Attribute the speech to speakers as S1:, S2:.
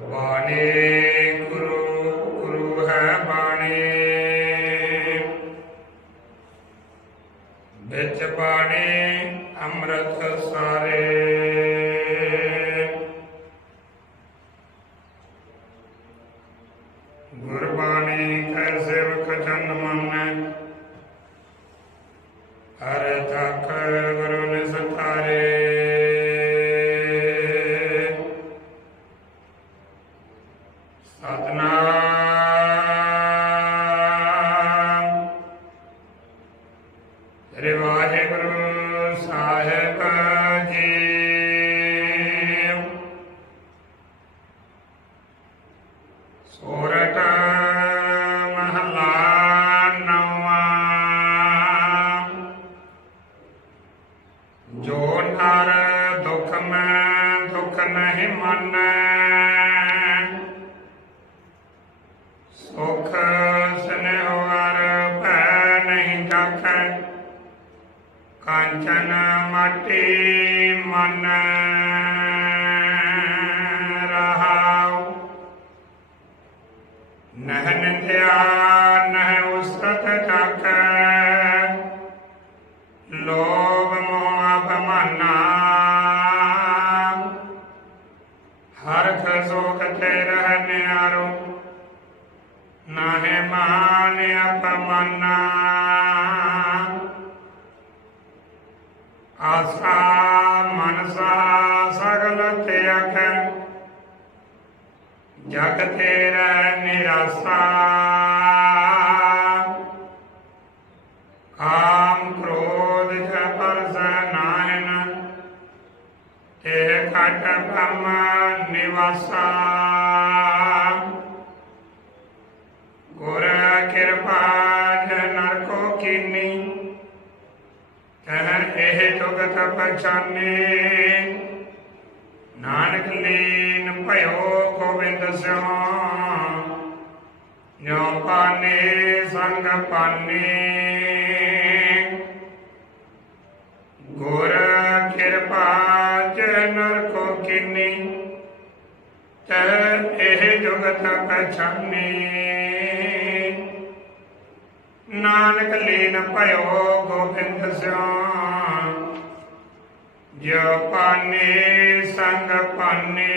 S1: ਬਾਣੀ ਗੁਰੂ ਗੁਰੂ ਹੈ ਬਾਣੀ। ਵਿੱਚ ਬਾਣੀ, ਅੰਮ੍ਰਿਤ ਸਾਰੇ। ਗੁਰਬਾਣੀ ਕੈ ਸੇਵਕ ਚੰਨ ਮਨ, ਹਰ ਤੱਕ ਵਾਹਿਗੁਰੂ ਸਾਹਿਬ ਜੀ ਸੋਰਠ ਮਹਲਾ ਨਵਾਂ ਜੋ ਨਰ ਦੁਖ ਮੈਂ ਦੁਖ ਨਹੀਂ ਮੰਨੈ ਸੁਖ ਸਨੇਹ ਵਰ ਭੈ ਨਹੀਂ ਜਾਖੈ कंचन मटी मन रहाओ नहन ध्यान नह मो अपमाना हरख ते रहने नहे मान अपमाना वाचा मनसा जग तेरा निराशा काम क्रोध च परसनायन ते खट ब्रह्म निवासा गुर ਕਹਿ ਇਹ ਜੁਗਤ ਪਛਾਨੇ ਨਾਨਕ ਲੀਨ ਭਇਓ ਗੋਬਿੰਦ ਸਿਉ ਜੋ ਪਾਨੇ ਸੰਗ ਪਾਨੇ ਗੁਰ ਕਿਰਪਾ ਜਨਰ ਕੋ ਕੀਨੀ ਤੈ ਇਹ ਜੁਗਤ ਪਛਾਨੇ ਨਾਨਕ ਲੀਨ ਭਇਓ ਗੋਬਿੰਦ ਸਿਉ ਜੋ ਪਾਨੇ ਸੰਗ ਪਾਨੇ